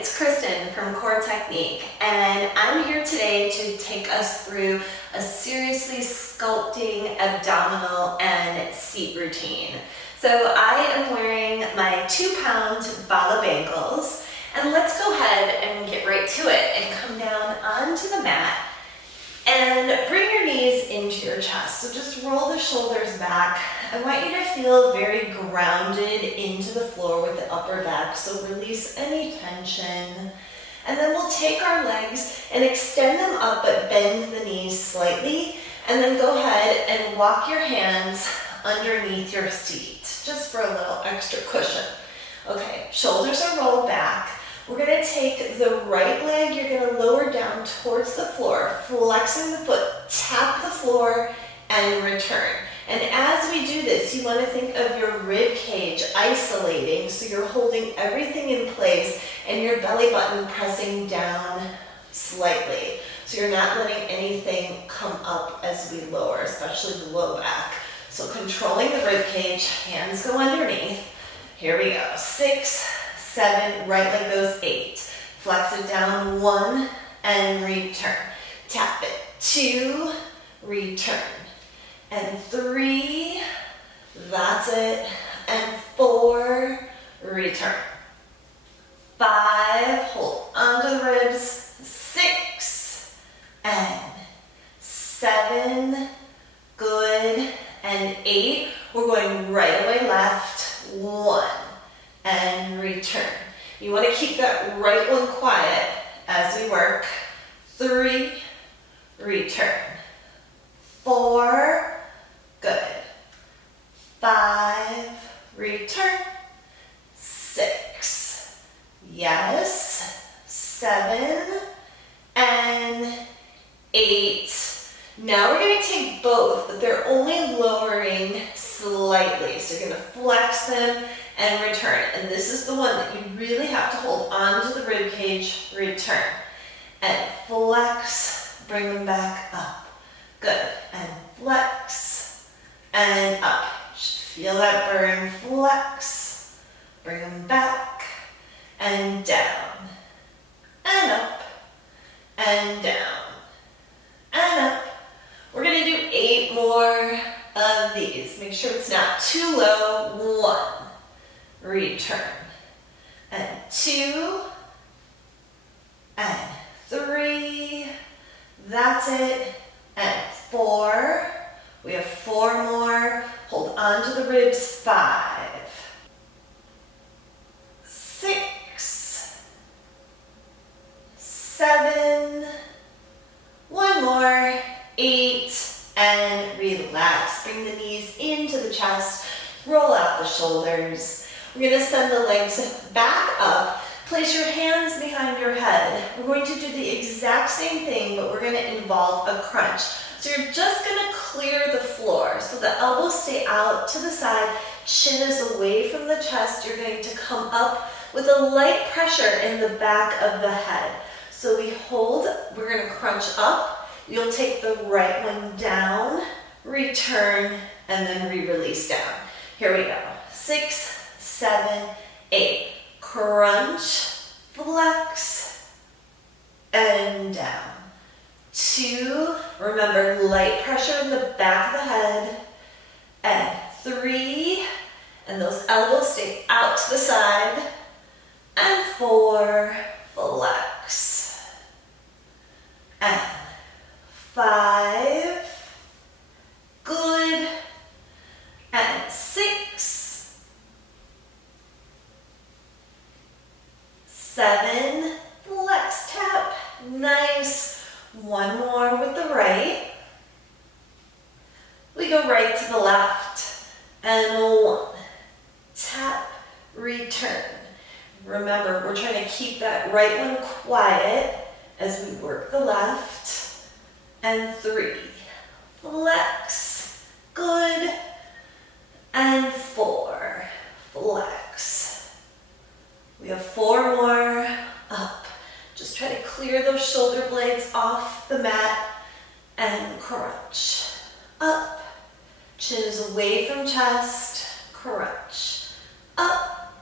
it's Kristen from Core Technique, and I'm here today to take us through a seriously sculpting abdominal and seat routine. So I am wearing my 2-pound bala bangles, and let's go ahead and get right to it and come down onto the mat and bring your knees into your chest. So just roll the shoulders back. I want you to feel very grounded into the floor with the upper back, so release any tension. And then we'll take our legs and extend them up, but bend the knees slightly. And then go ahead and walk your hands underneath your seat, just for a little extra cushion. Okay, shoulders are rolled back. We're going to take the right leg, you're going to lower down towards the floor, flexing the foot, tap the floor, and return. And as we do this, you want to think of your rib cage isolating, so you're holding everything in place and your belly button pressing down slightly. So you're not letting anything come up as we lower, especially the low back. So controlling the rib cage, hands go underneath. Here we go. 6, 7, right leg goes 8. Flex it down, 1, and return. Tap it, 2, return. And 3, that's it. And 4, return. 5, hold onto the ribs. 6, and 7, good. And 8, we're going right away left. 1, and return. You want to keep that right one quiet as we work. 3, return. 4, good. 5, return. 6, yes. 7, and 8. Now we're going to take both, but they're only lowering slightly. So you're going to flex them and return. And this is the one that you really have to hold onto the rib cage, return. And flex, bring them back up. Good. And flex and up. You should feel that burn. Flex, bring them back and down and up and down and up. We're going to do 8 more of these. Make sure it's not too low. 1, return, and 2, and 3, that's it, and 4, we have 4 more, hold on to the ribs. 5, 6, 7, 1 more, 8, and relax. Bring the knees into the chest, roll out the shoulders. We're going to send the legs back up. Place your hands behind your head. We're going to do the exact same thing, but we're going to involve a crunch. So you're just going to clear the floor. So the elbows stay out to the side, chin is away from the chest. You're going to come up with a light pressure in the back of the head. So we hold, we're going to crunch up. You'll take the right one down, return, and then re-release down. Here we go. 6, 7, 8. Crunch, flex, and down. 2, remember, light pressure in the back of the head. And 3, and those elbows stay out to the side. And 4, flex. And 5, good. And 6, 7, flex, tap, nice. 1 more with the right. We go right to the left, and 1, tap, return. Remember, we're trying to keep that right one quiet as we work the left, and 3, flex, good, and 4, flex. We have 4 more, up. Just try to clear those shoulder blades off the mat and crunch. Up, chin is away from chest, crunch. Up,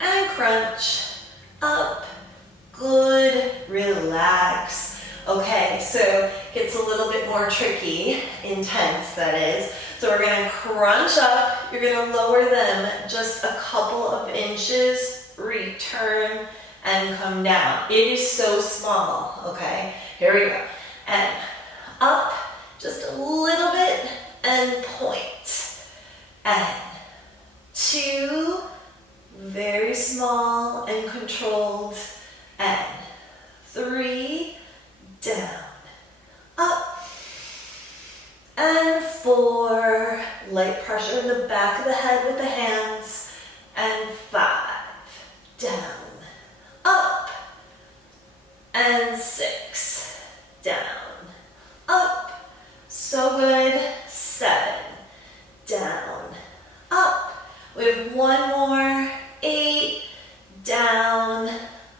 and crunch. crunch, up, good, relax. Okay, so it gets a little bit more tricky, intense that is. So we're gonna crunch up, you're gonna lower them just a couple of inches, return, and come down. It is so small, okay? Here we go. And up, just a little bit, and point. And 2, very small and controlled, and 3, down, up, and 4, light pressure in the back of the head with the hands, and 5, down, up, and 6, down, up, so good, 7, down, up, we have 1 more, 8, down,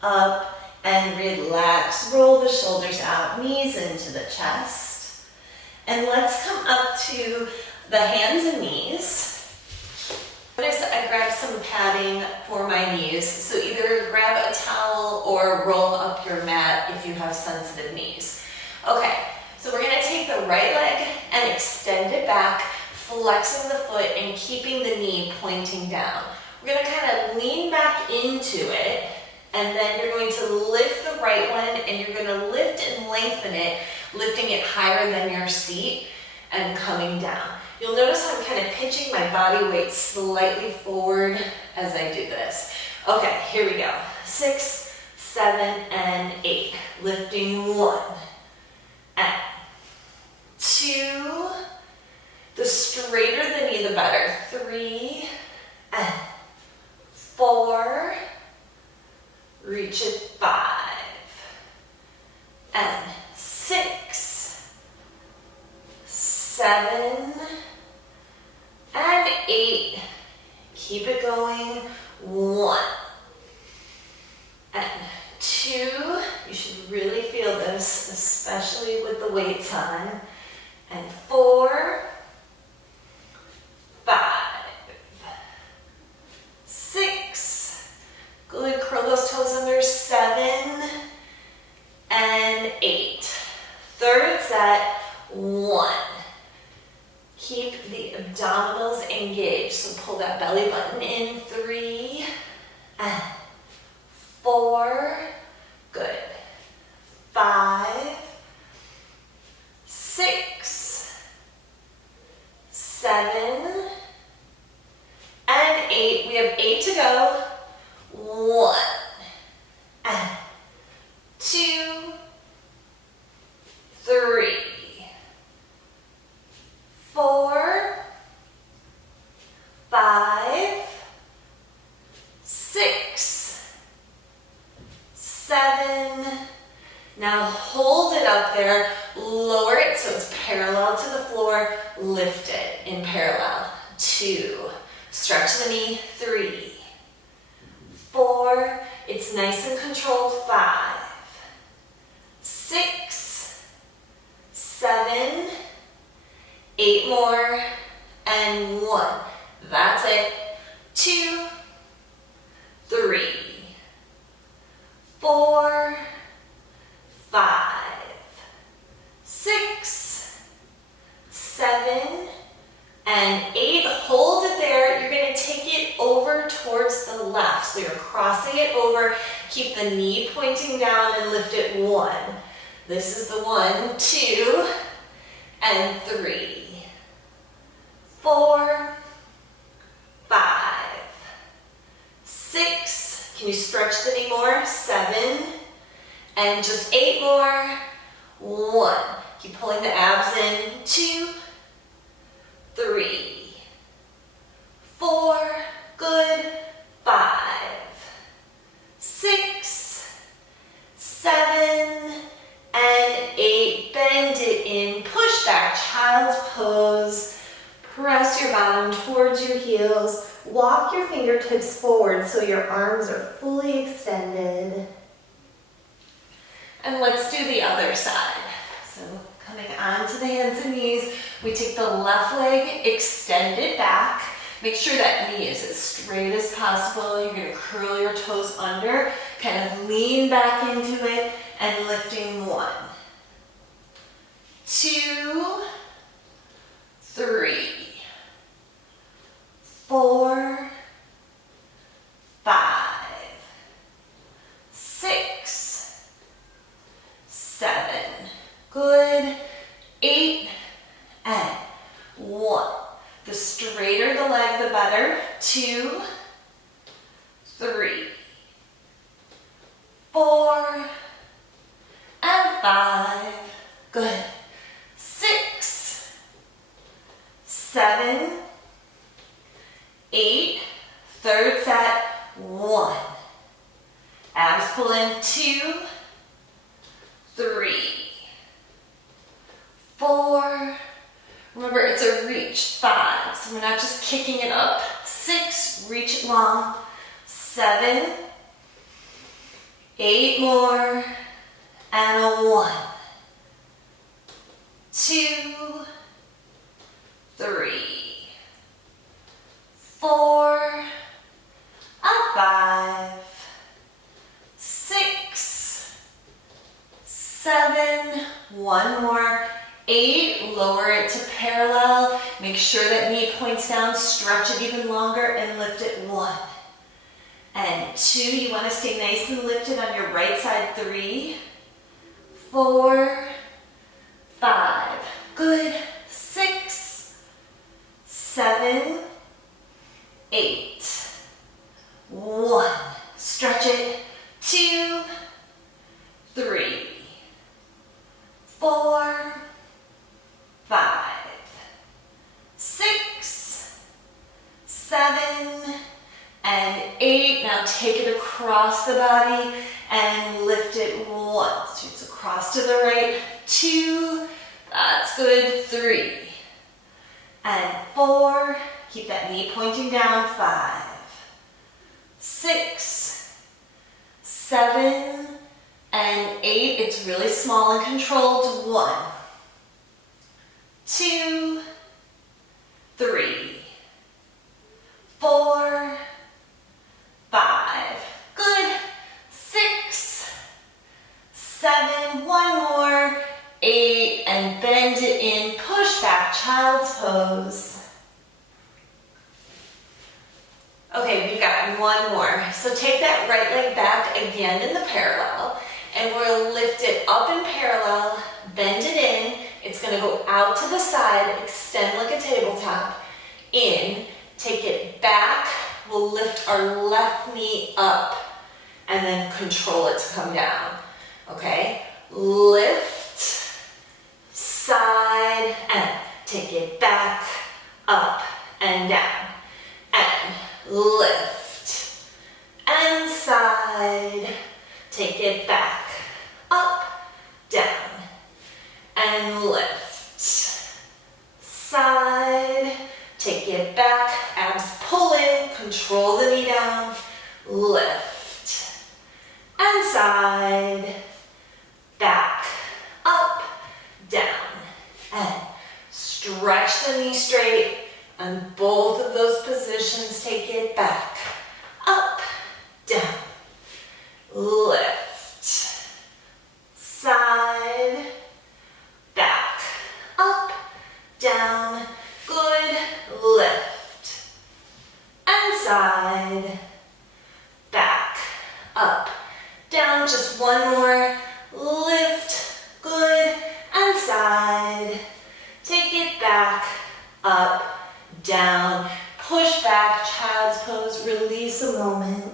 up, and relax, roll the shoulders out, knees into the chest, and let's come up to the hands and knees. Notice I grabbed some padding for my knees, so either grab a towel or roll up your mat if you have sensitive knees. Okay, so we're gonna take the right leg and extend it back, flexing the foot and keeping the knee pointing down. We're gonna kind of lean back into it, and then you're going to lift the right one, and you're gonna lift and lengthen it, lifting it higher than your seat and coming down. You'll notice I'm kind of pitching my body weight slightly forward as I do this. Okay, here we go. 6, 7, and 8. Lifting 1, and 2. The straighter the knee, the better. 3, and 4. Reach it 5, and 6, 7, and 8. Keep it going. 1, and 2. You should really feel this, especially with the weights on. And 4, 5, 6. Good, curl those toes under. 7, and 8. Third set. 1. Keep the abdominals engaged, so pull that belly button in. 3, and 4. Good. 5, 6, 7, and 8. We have 8 to go. 1, and 2, 3, 4, 5, 6, 7. Now hold it up there, lower it so it's parallel to the floor, lift it in parallel. 2, stretch the knee. 3, 4, it's nice and controlled. 5, 6, 7, 8 more, and 1. That's it. 2, 3, 4, 5, 6, 7, and 8. Hold it there. You're going to take it over towards the left. So you're crossing it over. Keep the knee pointing down and lift it. 1. This is the 1, 2, and 3, 4, 5, 6. Can you stretch the knee more? 7, and just 8 more. 1. Keep pulling the abs in. 2, 3, 4. Good. 5, 6, 7, and 8. Bend it in. Push back. Child's pose. Press your bottom towards your heels. Walk your fingertips forward so your arms are fully extended. And let's do the other side. So coming onto the hands and knees, we take the left leg, extend it back. Make sure that knee is as straight as possible. You're going to curl your toes under, kind of lean back into it, and lifting 1, 2, 3, 4, 5, 6, 7, good, 8, and 1. The straighter the leg, the better. 2, 3, 4, and 5, good. 6, 7, 8, third set, 1. Abs pull in, 2, 3, 4, remember it's a reach, 5, so we're not just kicking it up. 6, reach it long. 7, 8 more, and a 1, 2, 3, 4, and 5, 6, 7, 1 more, 8, lower it to parallel. Make sure that knee points down, stretch it even longer, and lift it. 1. And 2, you want to stay nice and lifted on your right side. 3, 4, 5, good. 6, 7, 8, 1. Stretch it. 2, 3, 4, 5, 6, 7, and 8. Now take it across the body and lift it 1. So it's across to the right. 2, that's good. 3, and 4. Keep that knee pointing down. 5, 6, 7, and 8. It's really small and controlled. 1, 2, 3, 4, 5, good. 6, 7, 1 more, 8, and bend it in, push back, child's pose. Okay, we've got 1 more. So take that right leg back again in the parallel, and we'll lift it up in parallel, bend it in. It's going to go out to the side, extend like a tabletop, in, take it back. We'll lift our left knee up and then control it to come down. Okay? Lift, side, and take it back, up, and down. And lift, and side, take it back, up, down, and lift, side, take it back, abs pull in, control the knee down, lift, and side, back, up, down, and stretch the knee straight, and both of those positions take it back, up, down, lift, side, back, up, down, good, lift, and side, back, up, down, just 1 more, lift, good, and side, take it back, up, down, push back, child's pose, release a moment.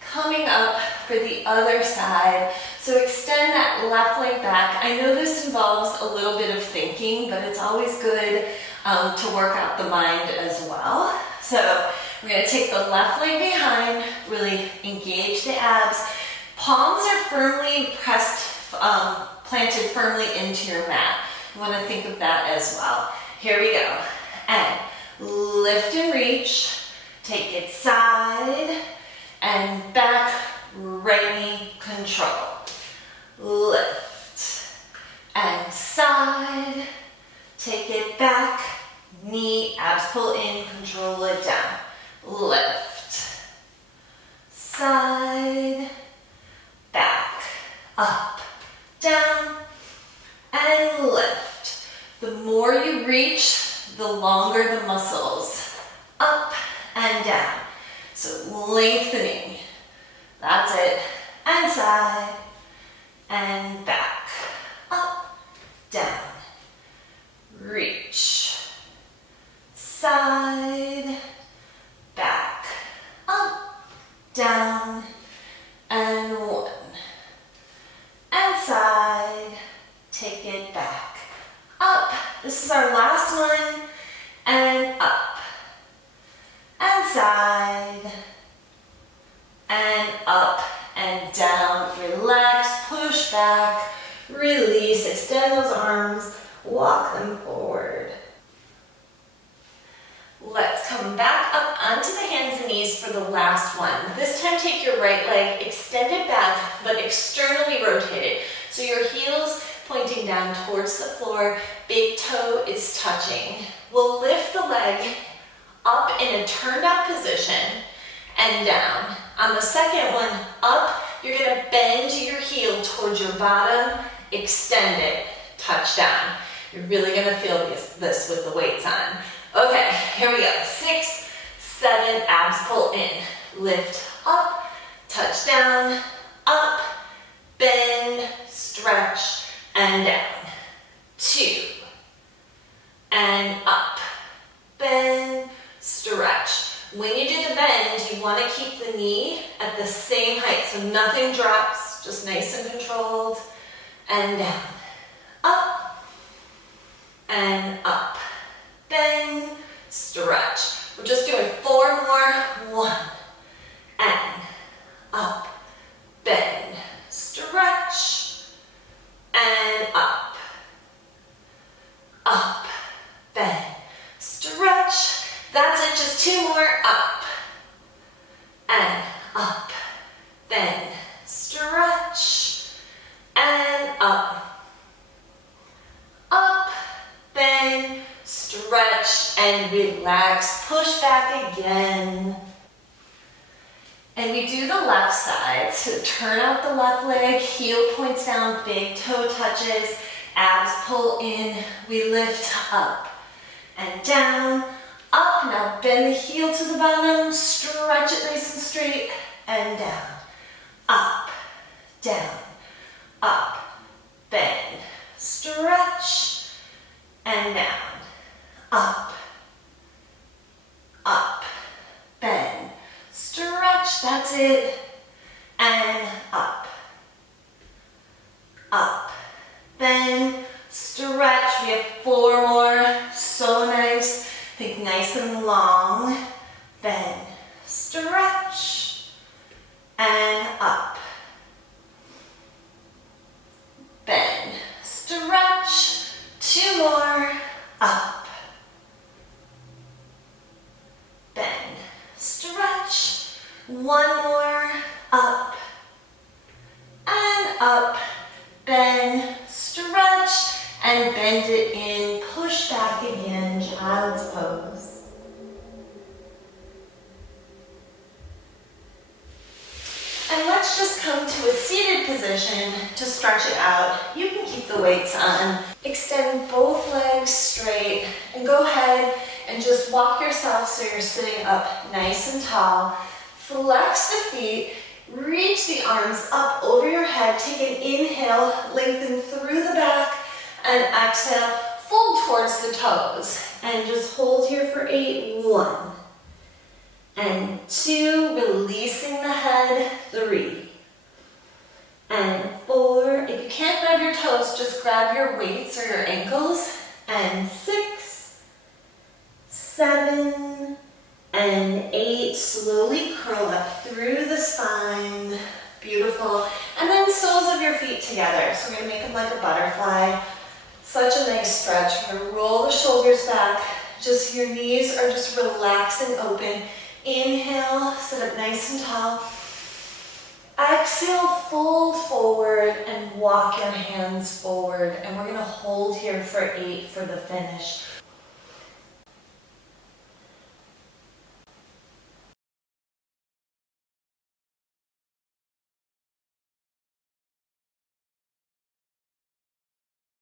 Coming up for the other side, so extend that left leg back. I know this involves a little bit of thinking, but it's always good to work out the mind as well. So we're going to take the left leg behind, really engage the abs. Palms are firmly pressed, planted firmly into your mat. You want to think of that as well. Here we go. And lift and reach. Take it side and back, right knee control. Lift and side, take it back, knee, abs pull in, control it down. Lift, side, back, up, down, and lift. The more you reach, the longer the muscles. Up and down. So lengthening. That's it. And side, and back, up, down. Reach, side, back, up, down, and one. And side, take it back, up. This is our last one, and up, and side, and up, and down. Relax, push back, release, extend those arms, walk them forward. Let's come back up onto the hands and knees for the last one. This time take your right leg, extend it back, but externally rotate it. So your heels pointing down towards the floor, big toe is touching. We'll lift the leg up in a turned out position and down. On the second one, up, you're gonna bend your heel towards your bottom, extend it, touch down. You're really gonna feel this with the weights on. Okay, here we go. 6, 7, abs pull in. Lift up, touch down, up, bend, stretch, and down. 2, and up, bend, stretch. When you do the bend, you want to keep the knee at the same height, so nothing drops, just nice and controlled, and down, up, and up, bend, stretch. We're just doing 4 more. 1, and up, bend, stretch, and up, bend, stretch. That's it, just 2 more. Up, and up, bend, stretch, and up, bend, stretch, and relax. Push back again. And we do the left side. So turn out the left leg, heel points down, big toe touches, abs pull in. We lift up and down, up. Now bend the heel to the bottom, stretch it nice and straight, and down, up, down, up, bend, stretch, and down, up, bend, stretch. That's it, and up, bend, stretch. We have 4 more. So nice. Think nice and long. Bend, stretch, and up, bend, stretch. 2 more. Up, bend, stretch. 1 more. Up, and up, bend, stretch, and bend it in. Push back again, child's pose. And let's just come to a seated position to stretch it out. You can keep the weights on. Extend both legs straight and go ahead and just walk yourself so you're sitting up nice and tall. Flex the feet, reach the arms up over your head. Take an inhale, lengthen through the back, and exhale, fold towards the toes. And just hold here for 8. 1 and 2, releasing the head. 3 and 4. If you can't grab your toes, just grab your weights or your ankles. And 6, 7, and 8. Slowly curl up through the spine. Beautiful. And then soles of your feet together. So we're going to make them like a butterfly. Such a nice stretch. We're going to roll the shoulders back. Just your knees are just relaxing open. Inhale, sit up nice and tall. Exhale, fold forward and walk your hands forward. And we're gonna hold here for 8 for the finish.